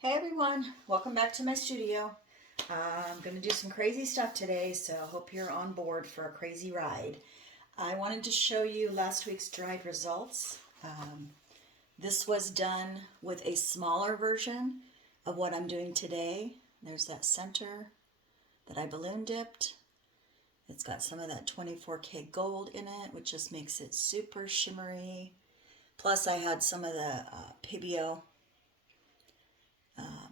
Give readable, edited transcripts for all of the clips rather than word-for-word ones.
Hey everyone, welcome back to my studio. I'm going to do some crazy stuff today, so I hope you're on board for a crazy ride. I wanted to show you last week's dried results. This was done with a smaller version of what I'm doing today. There's that center that I balloon dipped. It's got some of that 24K gold in it, which just makes it super shimmery. Plus I had some of the Pibio.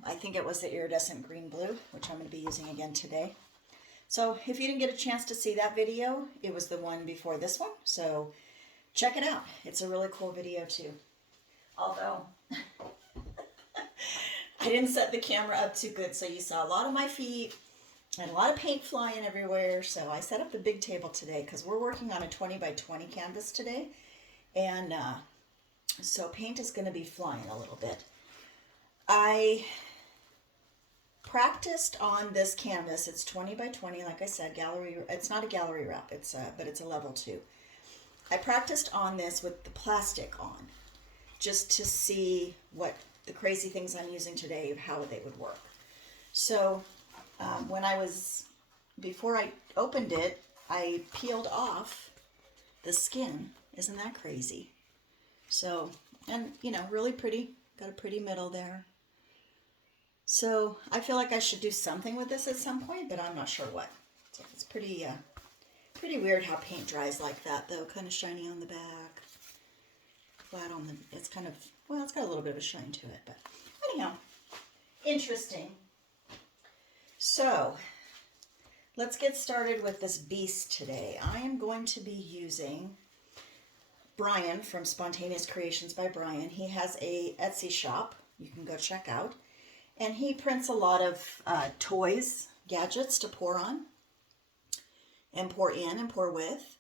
I think it was the iridescent green blue, which I'm going to be using again today. So if you didn't get a chance to see that video, it was the one before this one. So check it out. It's a really cool video too. Although I didn't set the camera up too good, so you saw a lot of my feet and a lot of paint flying everywhere. So I set up the big table today because we're working on a 20 by 20 canvas today. And so paint is going to be flying a little bit. I practiced on this canvas. It's 20 by 20, like I said, gallery. It's not a gallery wrap, but it's a level 2. I practiced on this with the plastic on, just to see what the crazy things I'm using today, how they would work. So before I opened it, I peeled off the skin. Isn't that crazy? So, and really pretty. Got a pretty middle there. So I feel like I should do something with this at some point, but I'm not sure what. So it's pretty weird how paint dries like that, though. Kind of shiny on the back, flat on the. It's kind of, well, it's got a little bit of a shine to it, but anyhow, interesting. So let's get started with this beast today. I am going to be using Bryan from Spontaneous Creations by Bryan. He has a Etsy shop you can go check out. And he prints a lot of toys, gadgets to pour on and pour in and pour with.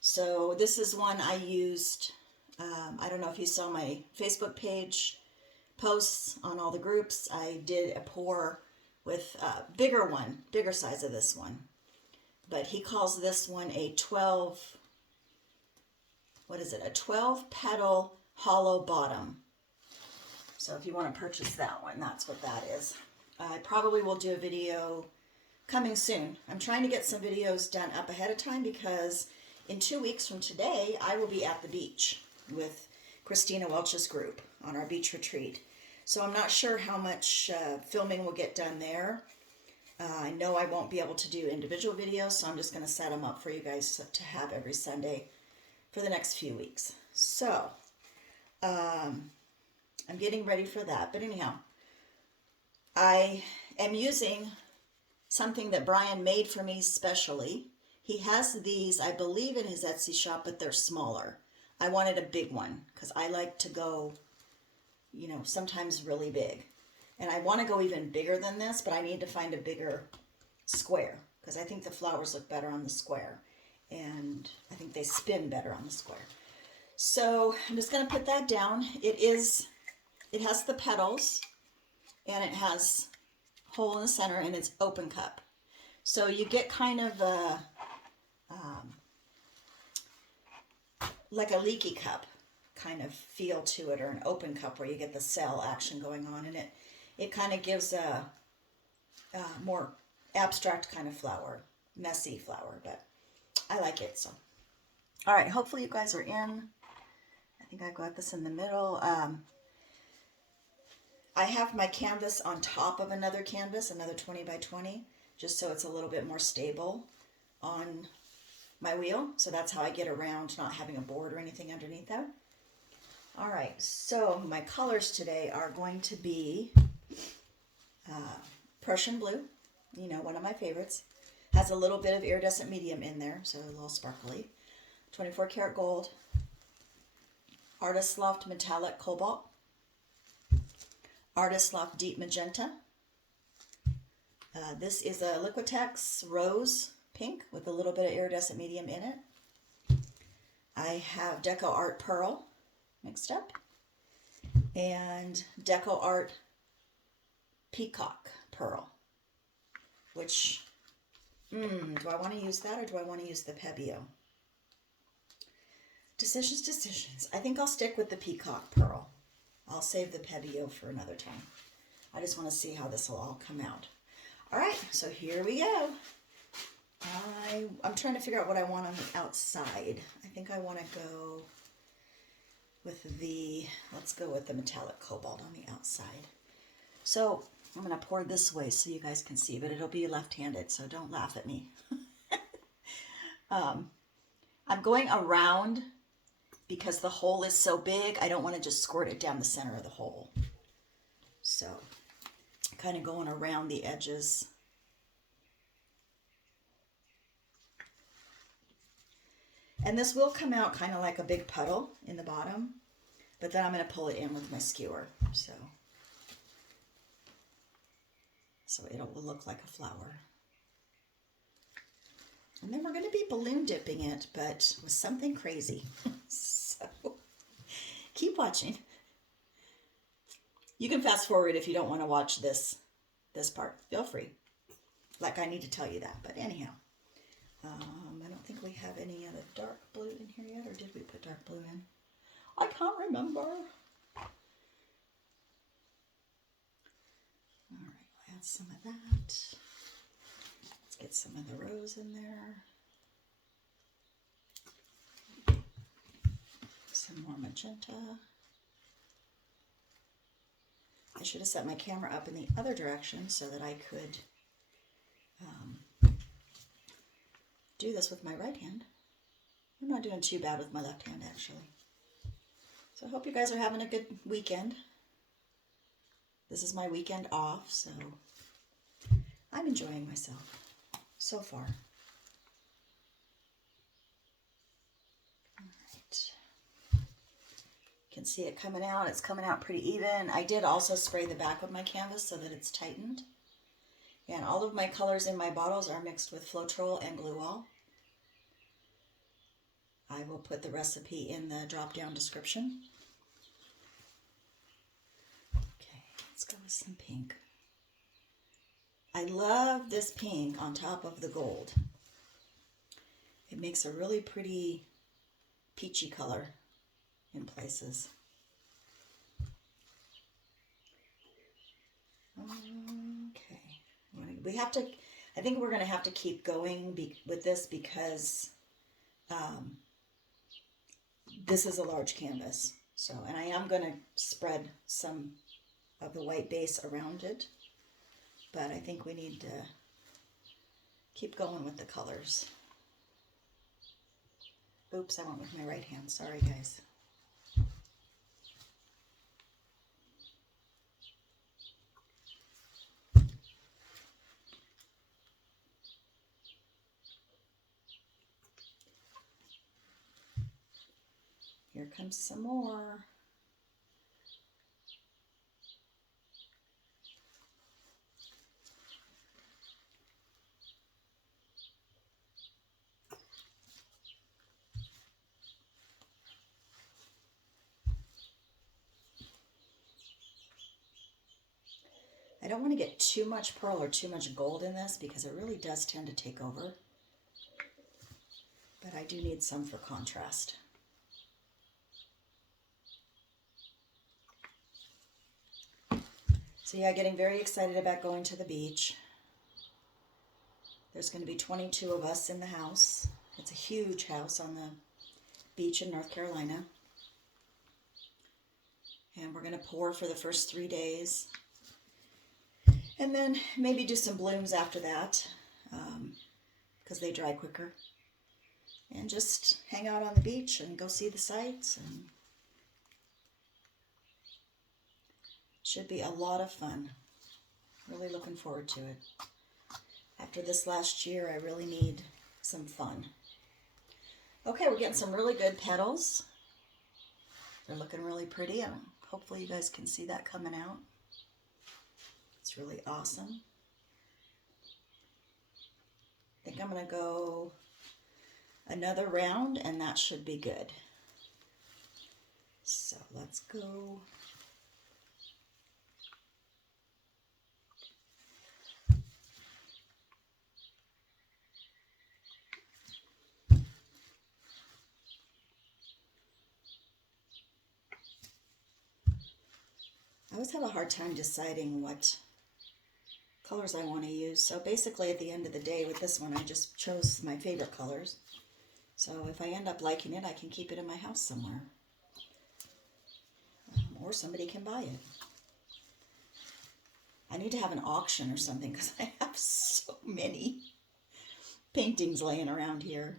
So this is one I used. I don't know if you saw my Facebook page posts on all the groups. I did a pour with a bigger size of this one. But he calls this one a 12, what is it? A 12 petal hollow bottom. So if you want to purchase that one, that's what that is. I probably will do a video coming soon. I'm trying to get some videos done up ahead of time because in 2 weeks from today, I will be at the beach with Christina Welch's group on our beach retreat. So I'm not sure how much filming will get done there. I know I won't be able to do individual videos, so I'm just going to set them up for you guys to have every Sunday for the next few weeks. So, I'm getting ready for that. But anyhow, I am using something that Bryan made for me specially. He has these, I believe, in his Etsy shop, but they're smaller. I wanted a big one because I like to go, sometimes really big. And I want to go even bigger than this, but I need to find a bigger square because I think the flowers look better on the square. And I think they spin better on the square. So I'm just going to put that down. It has the petals, and it has a hole in the center, and it's open cup. So you get kind of like a leaky cup kind of feel to it, or an open cup where you get the cell action going on, and it kind of gives a more abstract kind of flower, messy flower, but I like it. So, all right, hopefully you guys are in. I think I got this in the middle. I have my canvas on top of another canvas, another 20 by 20, just so it's a little bit more stable on my wheel. So that's how I get around not having a board or anything underneath that. All right, so my colors today are going to be Prussian blue, one of my favorites. Has a little bit of iridescent medium in there, so a little sparkly. 24 karat gold. Artist Loft mettalic cobalt. Artist Loft deep magenta. This is a Liquitex rose pink with a little bit of iridescent medium in it. I have Decoart pearl mixed up. And Decoart peacock pearl. Which, do I want to use that or do I want to use the Pebeo? Decisions. I think I'll stick with the peacock pearl. I'll save the Pebeo for another time. I just want to see how this will all come out. All right, so here we go. I'm trying to figure out what I want on the outside. I think I want to go with let's go with the metallic cobalt on the outside. So I'm going to pour this way so you guys can see, but it'll be left-handed, so don't laugh at me. I'm going around because the hole is so big. I don't want to just squirt it down the center of the hole. So kind of going around the edges. And this will come out kind of like a big puddle in the bottom, but then I'm going to pull it in with my skewer. So it will look like a flower. And then we're going to be balloon dipping it, but with something crazy. So keep watching. You can fast forward if you don't want to watch this part. Feel free. Like I need to tell you that, but anyhow. I don't think we have any other dark blue in here yet, or did we put dark blue in? I can't remember. All right, I'll add some of that. Let's get some of the rose in there. Some more magenta. I should have set my camera up in the other direction so that I could do this with my right hand. I'm not doing too bad with my left hand, actually. So I hope you guys are having a good weekend. This is my weekend off, so I'm enjoying myself so far. All right. You can see it coming out. It's coming out pretty even. I did also spray the back of my canvas so that it's tightened. And all of my colors in my bottles are mixed with floetrol and glue wall. I will put the recipe in the drop-down description. Okay, let's go with some pink. I love this pink on top of the gold. It makes a really pretty peachy color in places. Okay. We have to, I think we're going to have to keep going with this because this is a large canvas. So, and I am going to spread some of the white base around it, but I think we need to keep going with the colors. Oops, I went with my right hand. Sorry, guys. Here comes some more. I don't want to get too much pearl or too much gold in this because it really does tend to take over. But I do need some for contrast. So yeah, getting very excited about going to the beach. There's going to be 22 of us in the house. It's a huge house on the beach in North Carolina. And we're going to pour for the first 3 days. And then maybe do some blooms after that because they dry quicker. And just hang out on the beach and go see the sights. And should be a lot of fun. Really looking forward to it. After this last year, I really need some fun. Okay, we're getting some really good petals. They're looking really pretty. Hopefully you guys can see that coming out. It's really awesome. I think I'm going to go another round and that should be good. So let's go. I always have a hard time deciding what colors I want to use. So basically at the end of the day with this one, I just chose my favorite colors. So if I end up liking it, I can keep it in my house somewhere. Or somebody can buy it. I need to have an auction or something because I have so many paintings laying around here.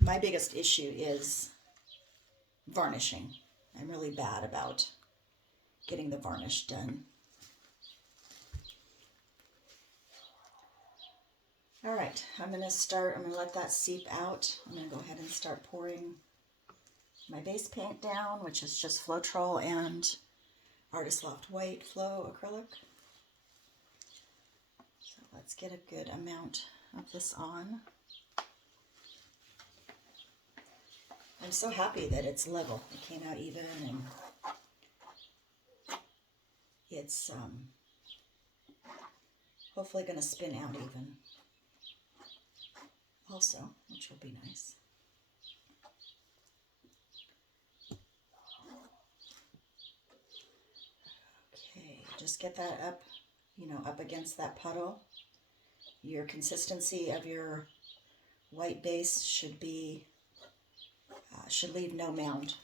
My biggest issue is varnishing. I'm really bad about getting the varnish done. All right, I'm going to let that seep out. I'm going to go ahead and start pouring my base paint down, which is just floetrol and Artist Loft White Flow Acrylic. So let's get a good amount of this on. I'm so happy that it's level. It came out even, and it's hopefully going to spin out even also, which will be nice. Okay, just get that up, up against that puddle. Your consistency of your white base should leave no mound.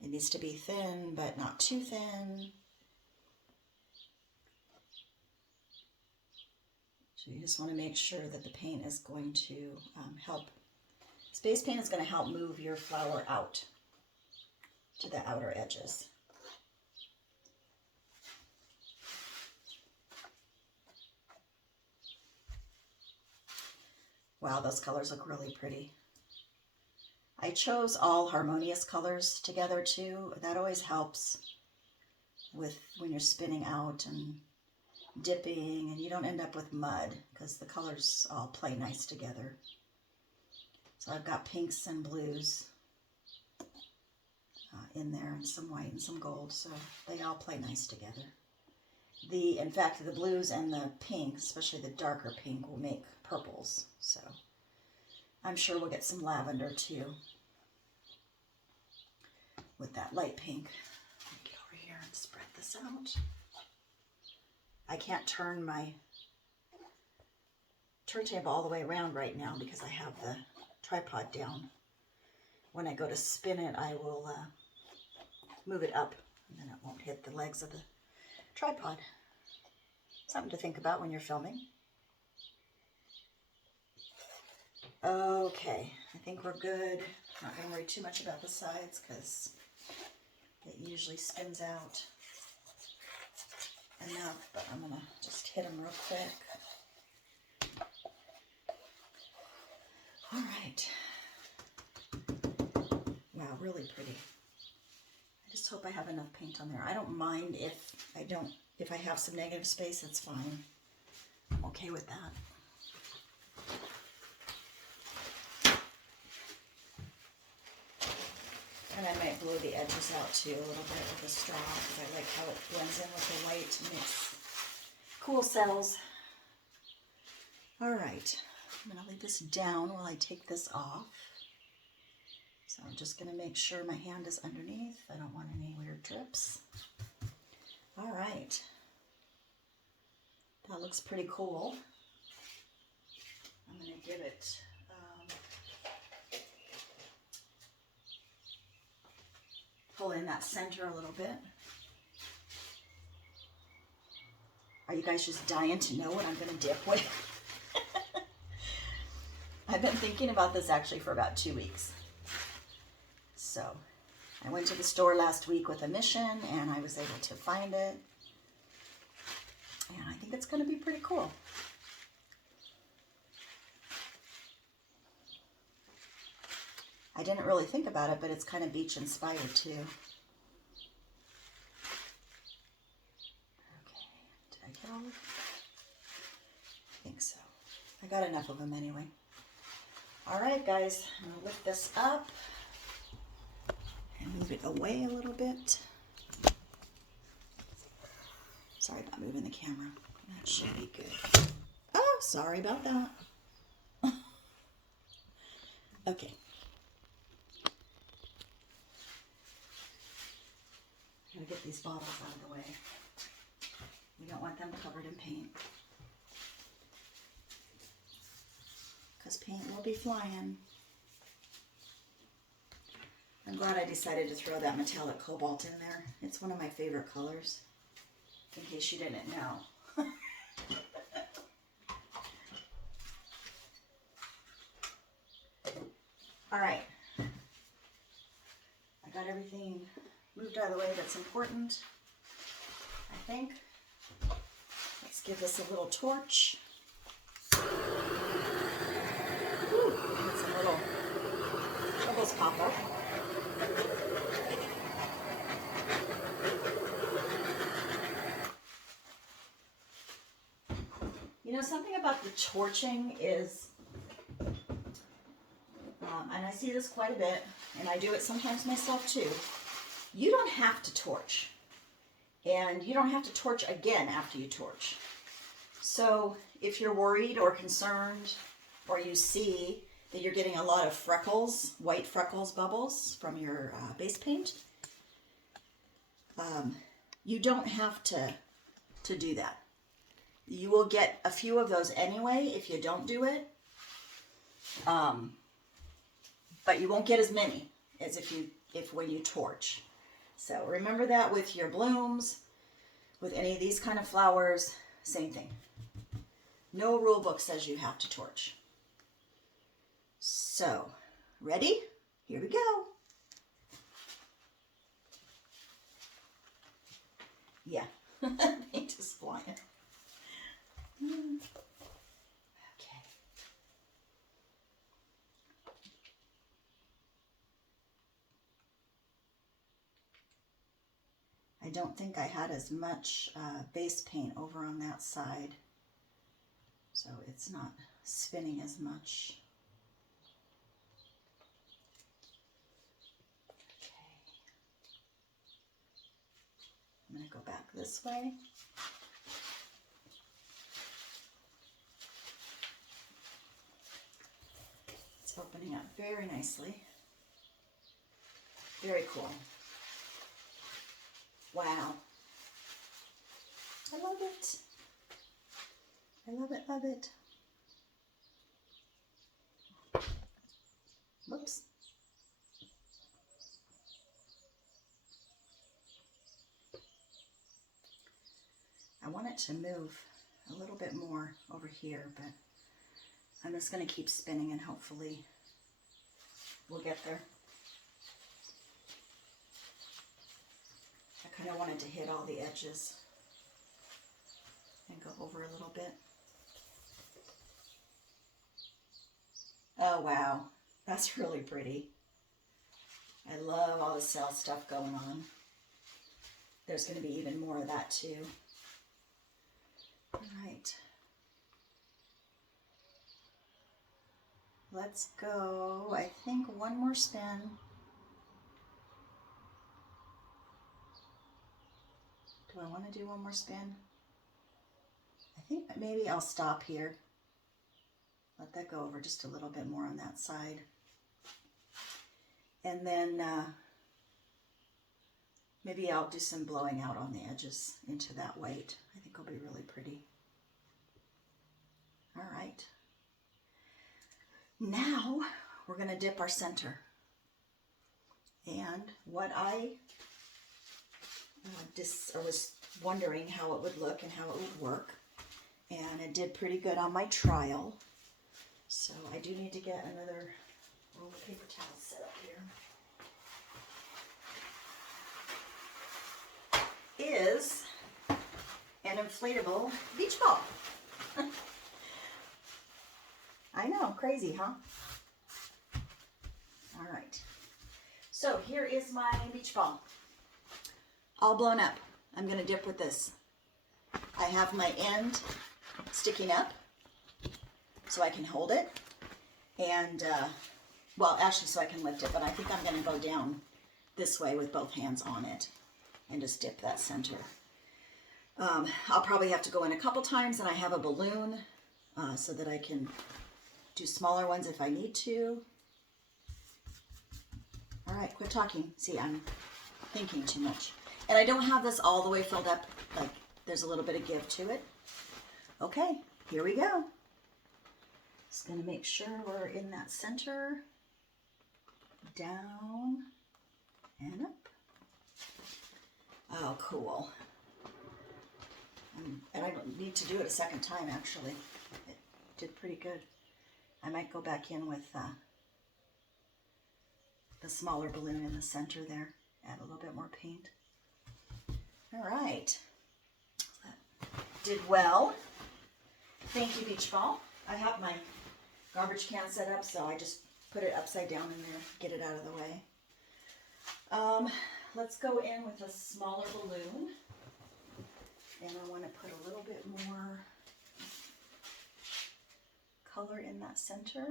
It needs to be thin, but not too thin. So you just want to make sure that the paint is going to help. This base paint is going to help move your flower out to the outer edges. Wow, those colors look really pretty. I chose all harmonious colors together too. That always helps with when you're spinning out and dipping, and you don't end up with mud because the colors all play nice together. So I've got pinks and blues in there, and some white and some gold, so they all play nice together. In fact, the blues and the pink, especially the darker pink, will make purples. So I'm sure we'll get some lavender too with that light pink. Let me get over here and spread this out. I can't turn my turntable all the way around right now because I have the tripod down. When I go to spin it, I will move it up, and then it won't hit the legs of the tripod. Something to think about when you're filming. Okay, I think we're good. Not going to worry too much about the sides because it usually spins out enough, but I'm going to just hit them real quick. All right. Wow, really pretty. I just hope I have enough paint on there. I don't mind if I have some negative space, it's fine. I'm okay with that. And I might blow the edges out too a little bit with a straw because I like how it blends in with the white and makes cool cells. All right, I'm going to leave this down while I take this off. So I'm just going to make sure my hand is underneath. I don't want any weird drips. All right. That looks pretty cool. I'm going to give it pull in that center a little bit. Are you guys just dying to know what I'm going to dip with? I've been thinking about this actually for about 2 weeks. So I went to the store last week with a mission and I was able to find it. And I think it's going to be pretty cool. I didn't really think about it, but it's kind of beach inspired too. Okay, did I get all of them? I think so. I got enough of them anyway. All right, guys, I'm going to lift this up and move it away a little bit. Sorry about moving the camera. That should be good. Oh, sorry about that. Okay. Gotta get these bottles out of the way. We don't want them covered in paint. Because paint will be flying. I'm glad I decided to throw that metallic cobalt in there. It's one of my favorite colors, in case you didn't know. All right. I got everything moved out of the way that's important, I think. Let's give this a little torch. Ooh, get some little bubbles pop up. You know, something about the torching is, and I see this quite a bit, and I do it sometimes myself too, you don't have to torch. And you don't have to torch again after you torch. So if you're worried or concerned, or you see that you're getting a lot of freckles, white freckles bubbles from your base paint, you don't have to do that. You will get a few of those anyway if you don't do it. But you won't get as many as if when you torch. So remember that with your blooms, with any of these kind of flowers, same thing. No rule book says you have to torch. So, ready? Here we go. Yeah, paint is flying. Okay. I don't think I had as much base paint over on that side, so it's not spinning as much. Okay. I'm going to go back this way. It's opening up very nicely. Very cool. Wow. I love it. I love it, love it. Whoops. I want it to move a little bit more over here, but I'm just going to keep spinning and hopefully we'll get there. I kind of wanted to hit all the edges and go over a little bit. Oh wow, that's really pretty. I love all the cell stuff going on. There's going to be even more of that too. All right. Let's go, I think, one more spin. Do I want to do one more spin? I think maybe I'll stop here. Let that go over just a little bit more on that side. And then maybe I'll do some blowing out on the edges into that white. I think it'll be really pretty. All right. Now we're going to dip our center. And what I was wondering how it would look and how it would work. And it did pretty good on my trial. So I do need to get another roll of paper towels set up here. Is an inflatable beach ball. I know, crazy, huh? All right. So here is my beach ball. All blown up. I'm going to dip with this. I have my end sticking up so I can hold it. And, well, actually so I can lift it, but I think I'm going to go down this way with both hands on it and just dip that center. I'll probably have to go in a couple times, and I have a balloon so that I can do smaller ones if I need to. All right, quit talking. See, I'm thinking too much. And I don't have this all the way filled up, like there's a little bit of give to it. Okay, here we go. Just gonna make sure we're in that center, down and up. Oh, cool. And I don't need to do it a second time, actually. It did pretty good. I might go back in with the smaller balloon in the center there. Add a little bit more paint. All right. That did well. Thank you, Beach Ball. I have my garbage can set up, so I just put it upside down in there, get it out of the way. Let's go in with a smaller balloon. And I want to put a little bit more color in that center. A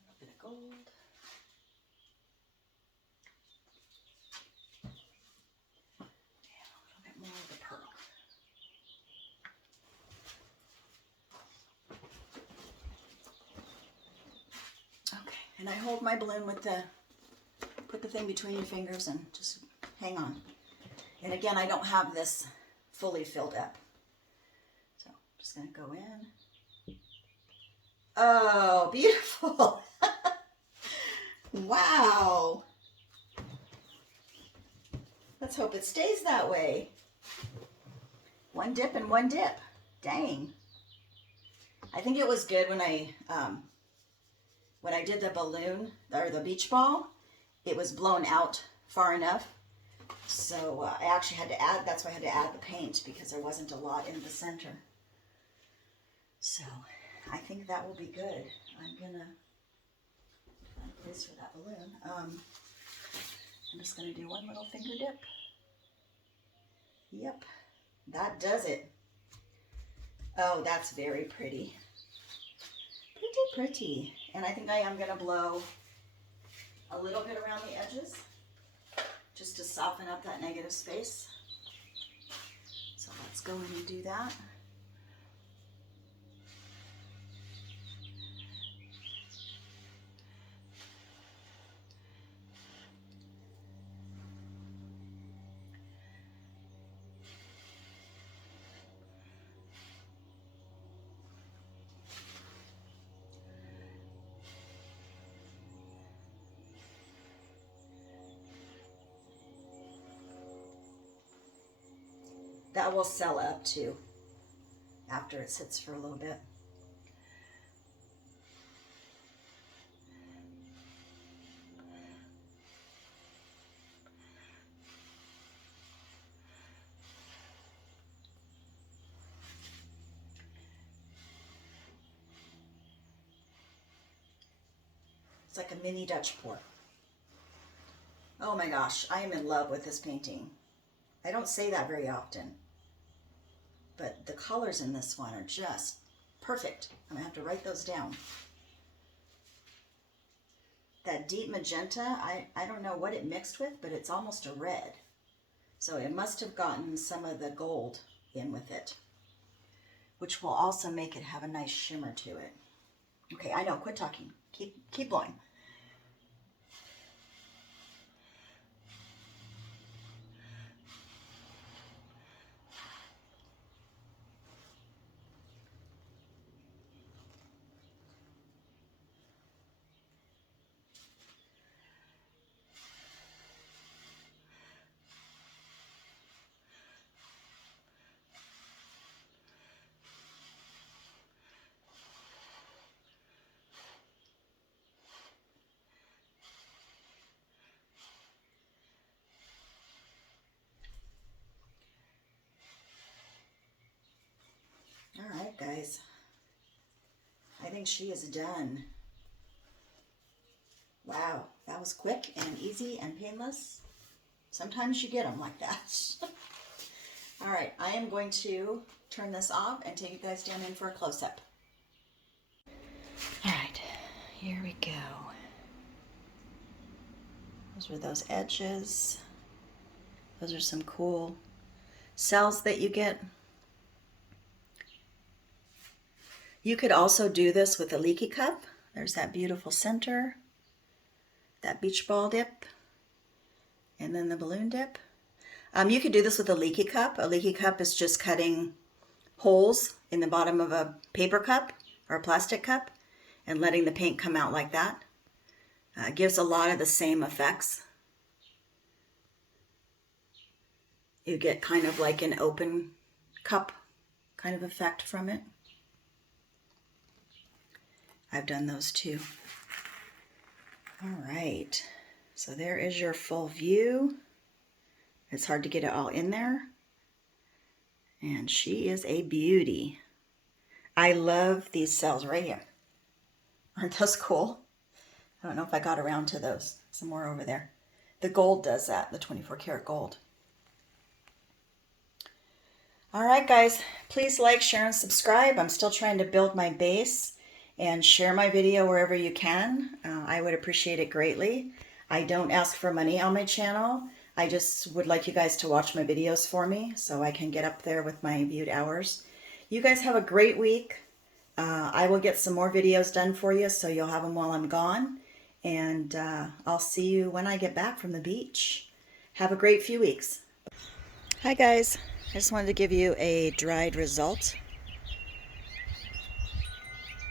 little bit of gold. And a little bit more of the pearl. And I hold my balloon with put the thing between your fingers and just hang on. And again, I don't have this fully filled up. So I'm just gonna go in. Oh, beautiful. Wow. Let's hope it stays that way. One dip and one dip. Dang. I think it was good when I did the balloon, or the beach ball, it was blown out far enough. So I actually had to add, that's why I had to add the paint, because there wasn't a lot in the center. So I think that will be good. I'm gonna find a place for that balloon. I'm just gonna do one little finger dip. Yep, that does it. Oh, that's very pretty. Pretty, pretty. And I think I am going to blow a little bit around the edges just to soften up that negative space. So let's go in and do that. That will sell up too after it sits for a little bit. It's like a mini Dutch pour. Oh my gosh, I am in love with this painting. I don't say that very often, but the colors in this one are just perfect. I'm gonna have to write those down. That deep magenta, I don't know what it mixed with, but it's almost a red. So it must have gotten some of the gold in with it, which will also make it have a nice shimmer to it. Okay, I know, quit talking. Keep blowing. All right, guys. I think she is done. Wow, that was quick and easy and painless. Sometimes you get them like that. All right, I am going to turn this off and take you guys down in for a close-up. All right, here we go. Those were those edges. Those are some cool cells that you get. You could also do this with a leaky cup. There's that beautiful center, that beach ball dip, and then the balloon dip. You could do this with a leaky cup. A leaky cup is just cutting holes in the bottom of a paper cup or a plastic cup and letting the paint come out like that. It gives a lot of the same effects. You get kind of like an open cup kind of effect from it. I've done those too. All right, so there is your full view. It's hard to get it all in there. And she is a beauty. I love these cells right here. Aren't those cool? I don't know if I got around to those. Some more over there. The gold does that, the 24 karat gold. All right, guys, please like, share, and subscribe. I'm still trying to build my base, and share my video wherever you can. I would appreciate it greatly. I don't ask for money on my channel. I just would like you guys to watch my videos for me so I can get up there with my viewed hours. You guys have a great week. I will get some more videos done for you so you'll have them while I'm gone. And I'll see you when I get back from the beach. Have a great few weeks. Hi guys. I just wanted to give you a dried result.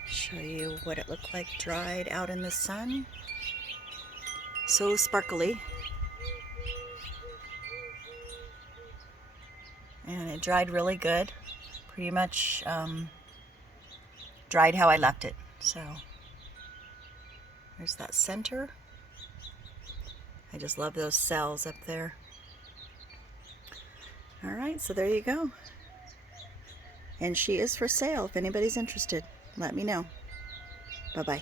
Show you what it looked like dried out in the sun. So sparkly. And it dried really good. Pretty much dried how I left it. So there's that center. I just love those cells up there. All right, so there you go. And she is for sale. If anybody's interested, let me know. Bye-bye.